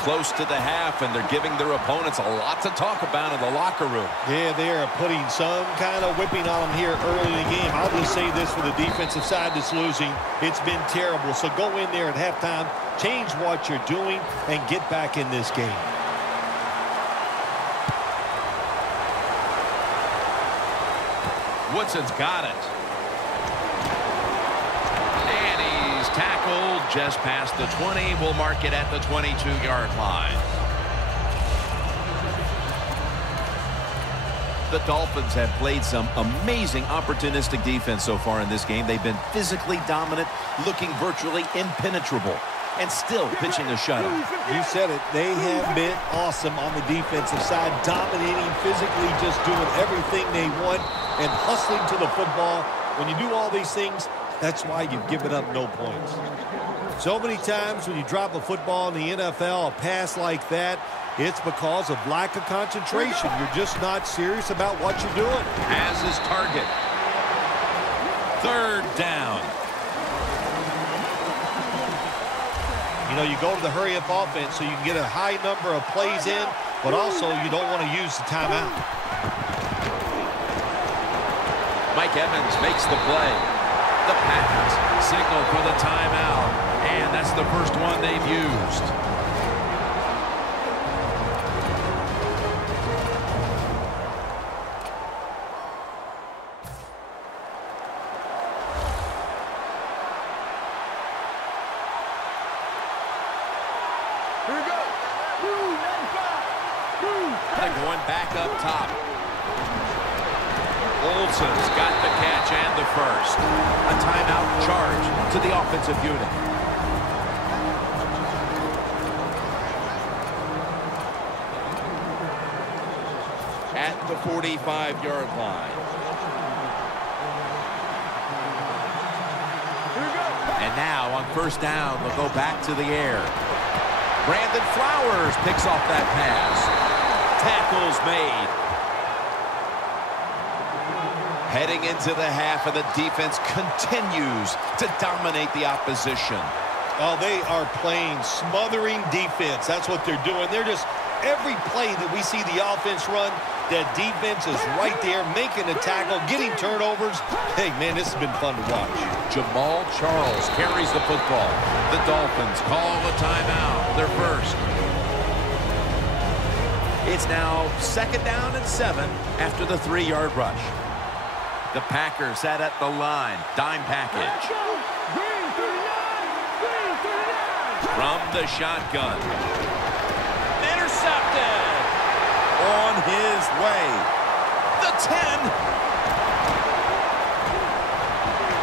Close to the half, and they're giving their opponents a lot to talk about in the locker room. Yeah, they are putting some kind of whipping on them here early in the game. I'll just say this for the defensive side that's losing. It's been terrible. So go in there at halftime, change what you're doing, and get back in this game. Woodson's got it. And he's tackled just past the 20. We'll mark it at the 22-yard line. The Dolphins have played some amazing opportunistic defense so far in this game. They've been physically dominant, looking virtually impenetrable, and still pitching a shutout. You said it. They have been awesome on the defensive side, dominating physically, just doing everything they want and hustling to the football. When you do all these things, that's why you've given up no points. So many times when you drop a football in the NFL, a pass like that, it's because of lack of concentration. You're just not serious about what you're doing. Has his target. Third down. You know, you go to the hurry-up offense so you can get a high number of plays in, but also you don't want to use the timeout. Mike Evans makes the play. The Packers signal for the timeout, and that's the first one they've used. Going back up top. Olsen's got the catch and the first. A timeout charge to the offensive unit. At the 45-yard line. And now on first down, they'll go back to the air. Brandon Flowers picks off that pass. Tackles made. Heading into the half, and the defense continues to dominate the opposition. Oh, they are playing smothering defense. That's what they're doing. They're just, every play that we see the offense run, that defense is right there, making a tackle, getting turnovers. Hey, man, this has been fun to watch. Jamal Charles carries the football. The Dolphins call a timeout, their first. It's now second down and 7 after the 3-yard rush. The Packers set at the line. Dime package. From the shotgun. Intercepted. On his way. The 10.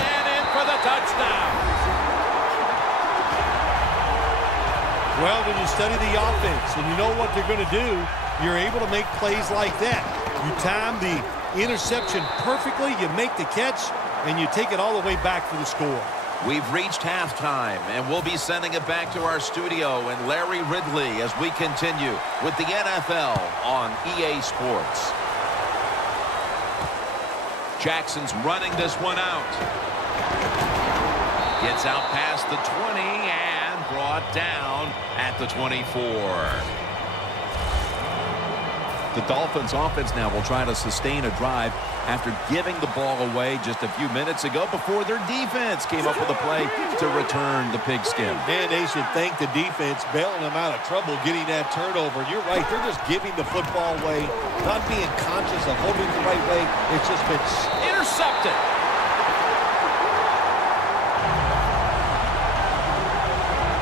And in for the touchdown. Well, when you study the offense and you know what they're going to do, you're able to make plays like that. You time the interception perfectly, you make the catch, and you take it all the way back for the score. We've reached halftime, and we'll be sending it back to our studio and Larry Ridley as we continue with the NFL on EA Sports. Jackson's running this one out. Gets out past the 20 and brought down at the 24. The Dolphins offense now will try to sustain a drive after giving the ball away just a few minutes ago before their defense came up with a play to return the pigskin. Man, they should thank the defense bailing them out of trouble getting that turnover. You're right, they're just giving the football away, not being conscious of holding it the right way. It's just been intercepted.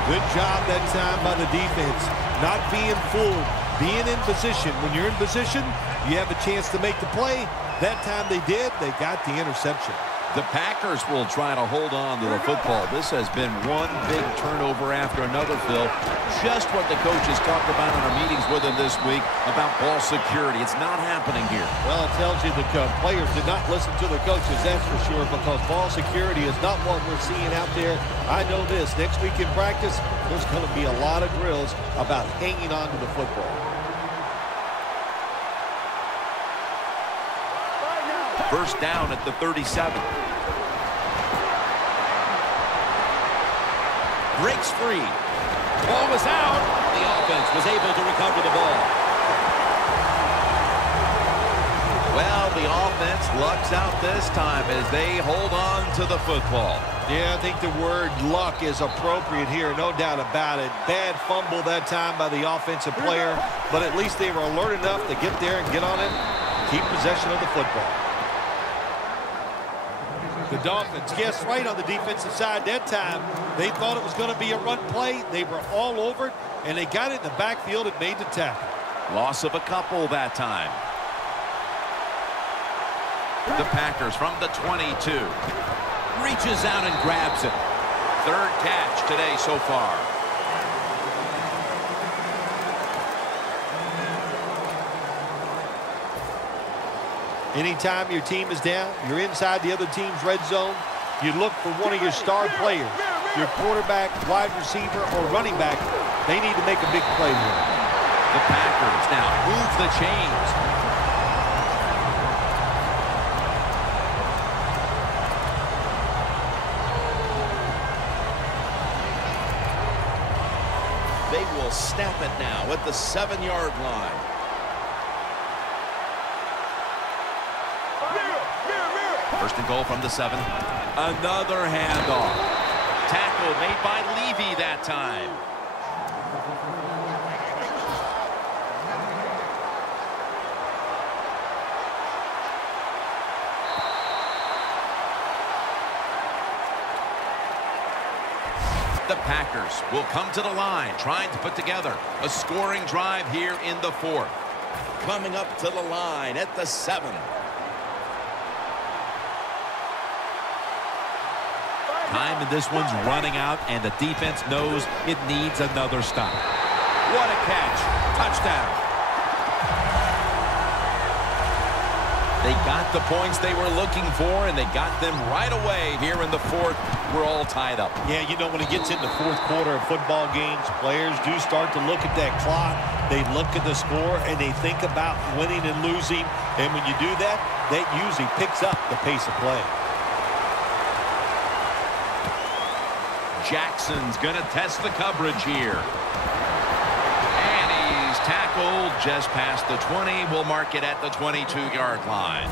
Good job that time by the defense, not being fooled. Being in position. When you're in position, you have a chance to make the play. That time they did, they got the interception. The Packers will try to hold on to the football. This has been one big turnover after another, Phil. Just what the coaches talked about in our meetings with him this week about ball security. It's not happening here. Well, it tells you the players did not listen to the coaches, that's for sure, because ball security is not what we're seeing out there. I know this. Next week in practice, there's going to be a lot of drills about hanging on to the football. First down at the 37. Breaks free. Ball was out. The offense defense was able to recover the ball. Well, the offense lucks out this time as they hold on to the football. Yeah, I think the word luck is appropriate here, no doubt about it. Bad fumble that time by the offensive player, but at least they were alert enough to get there and get on it, keep possession of the football. The Dolphins guessed right on the defensive side that time. They thought it was going to be a run play. They were all over it, and they got it in the backfield and made the tackle. Loss of a couple that time. The Packers from the 22. Reaches out and grabs it. Third catch today so far. Anytime your team is down, you're inside the other team's red zone, you look for one of your star players, your quarterback, wide receiver, or running back. They need to make a big play here. The Packers now move the chains. They will snap it now at the 7-yard line. First and goal from the 7. Another handoff. Tackle made by Levy that time. The Packers will come to the line, trying to put together a scoring drive here in the 4th. Coming up to the line at the 7. Time in this one's running out, and the defense knows it needs another stop. What a catch. Touchdown. They got the points they were looking for, and they got them right away here in the 4th. We're all tied up. Yeah, you know, when it gets in the 4th quarter of football games, players do start to look at that clock. They look at the score, and they think about winning and losing. And when you do that, that usually picks up the pace of play. Jackson's going to test the coverage here. And he's tackled just past the 20. We'll mark it at the 22-yard line.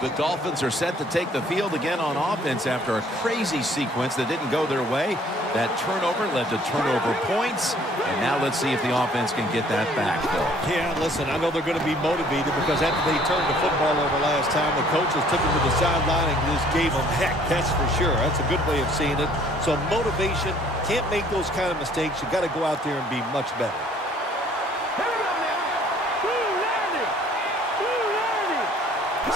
The Dolphins are set to take the field again on offense after a crazy sequence that didn't go their way. That turnover led to turnover points. And now let's see if the offense can get that back, Phil. Yeah, listen, I know they're going to be motivated because after they turned the football over last time, the coaches took them to the sideline and just gave them heck. That's for sure. That's a good way of seeing it. So motivation, can't make those kind of mistakes. You got to go out there and be much better.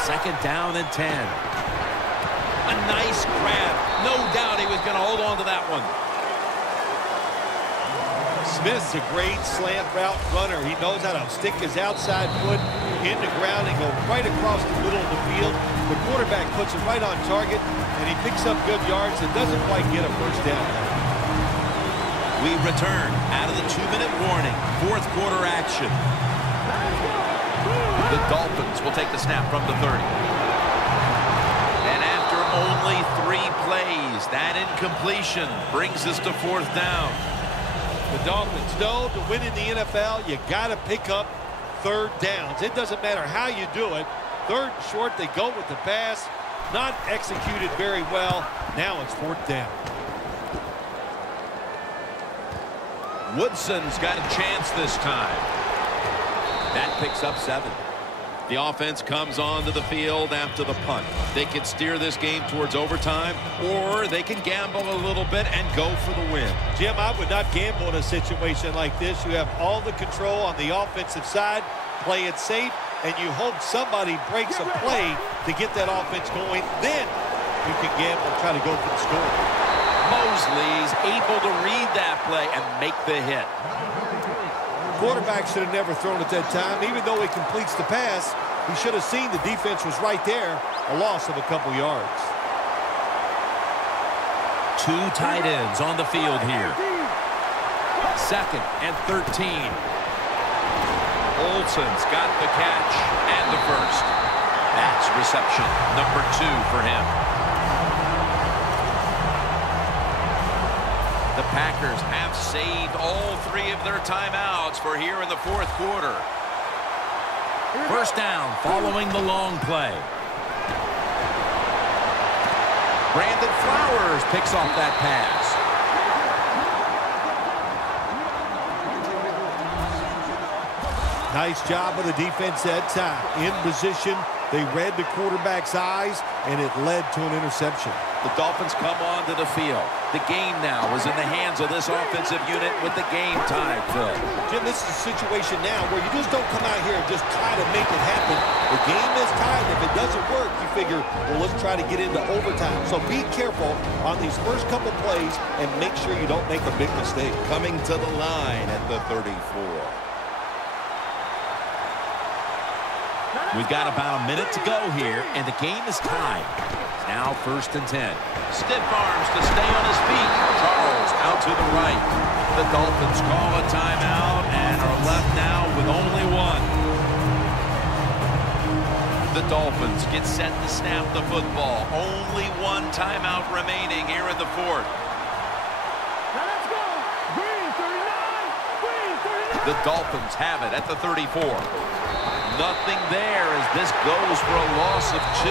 Second down and 10. A nice grab. No doubt he was going to hold on to that one. Smith's a great slant route runner. He knows how to stick his outside foot in the ground and go right across the middle of the field. The quarterback puts it right on target, and he picks up good yards and doesn't quite get a first down. We return out of the 2-minute warning. 4th quarter action. The Dolphins will take the snap from the 30. And after only 3 plays, that incompletion brings us to 4th down. The Dolphins know to win in the NFL, you got to pick up 3rd downs. It doesn't matter how you do it. 3rd and short, they go with the pass. Not executed very well. Now it's 4th down. Woodson's got a chance this time. That picks up 7. The offense comes onto the field after the punt. They can steer this game towards overtime, or they can gamble a little bit and go for the win. Jim, I would not gamble in a situation like this. You have all the control on the offensive side. Play it safe, and you hope somebody breaks a play to get that offense going. Then you can gamble and try to go for the score. Mosley's able to read that play and make the hit. Quarterback should have never thrown it that time. Even though he completes the pass, he should have seen the defense was right there. A loss of a couple yards. 2 tight ends on the field here. 2nd and 13. Olsen's got the catch and the first. That's reception number 2 for him. The Packers have saved all 3 of their timeouts for here in the 4th quarter. First down following the long play. Brandon Flowers picks off that pass. Nice job of the defense that time. In position, they read the quarterback's eyes, and it led to an interception. The Dolphins come onto the field. The game now is in the hands of this offensive unit with the game tied, Phil. Jim, this is a situation now where you just don't come out here and just try to make it happen. The game is tied. If it doesn't work, you figure, well, let's try to get into overtime. So be careful on these first couple plays and make sure you don't make a big mistake. Coming to the line at the 34. We've got about a minute to go here, and the game is tied. Now 1st and 10. Stiff arms to stay on his feet. Charles out to the right. The Dolphins call a timeout and are left now with only 1. The Dolphins get set to snap the football. Only 1 timeout remaining here in the 4th. Now let's go. Green 39. Green 39. The Dolphins have it at the 34. Nothing there as this goes for a loss of 2.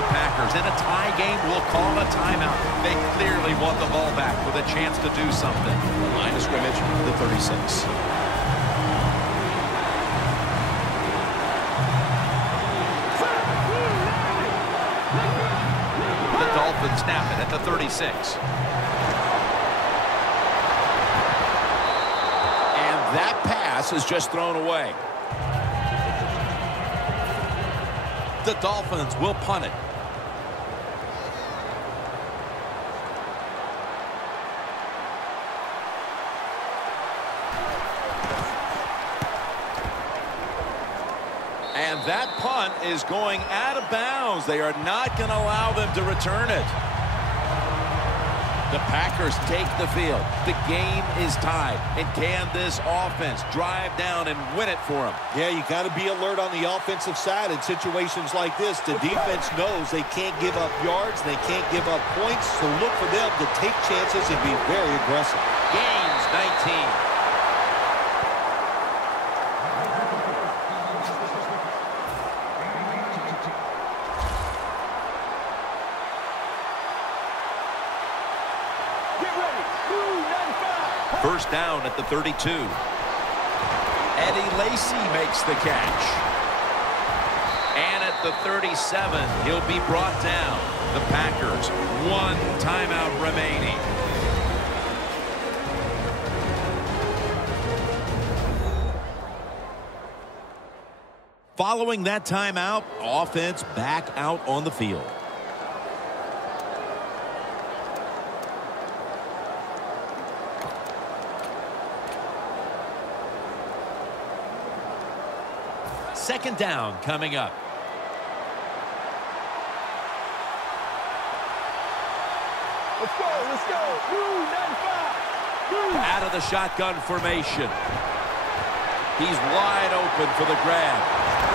The Packers in a tie game will call a timeout. They clearly want the ball back with a chance to do something. Line of scrimmage, the 36. The Dolphins snap it at the 36. And that pass is just thrown away. The Dolphins will punt it. And that punt is going out of bounds. They are not going to allow them to return it. The Packers take the field. The game is tied. And can this offense drive down and win it for them? Yeah, you got to be alert on the offensive side in situations like this. The defense knows they can't give up yards. They can't give up points. So look for them to take chances and be very aggressive. Gains 19. First down at the 32. Eddie Lacy makes the catch. And at the 37, he'll be brought down. The Packers, 1 timeout remaining. Following that timeout, offense back out on the field. Second down coming up. Let's go, let's go. Blue 95. Blue. Out of the shotgun formation. He's wide open for the grab.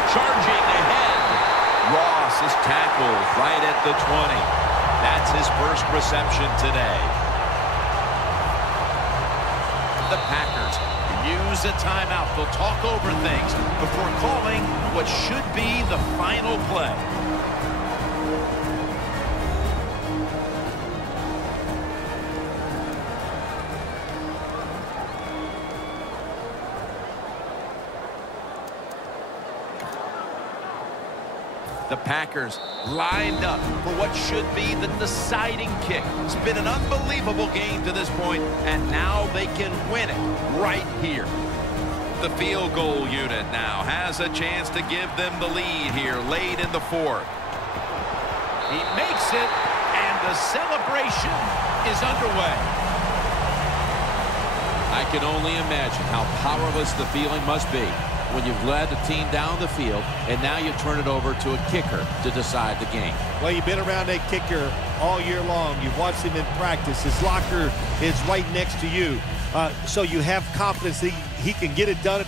Charging ahead. Ross is tackled right at the 20. That's his first reception today. The Packers use a timeout. They'll talk over things before calling what should be the final play. The Packers lined up for what should be the deciding kick. It's been an unbelievable game to this point, and now they can win it right here. The field goal unit now has a chance to give them the lead here late in the 4th. He makes it, and the celebration is underway. I can only imagine how powerless the feeling must be when you've led the team down the field, and now you turn it over to a kicker to decide the game. Well, you've been around that kicker all year long. You've watched him in practice. His locker is right next to you. So you have confidence that he can get it done.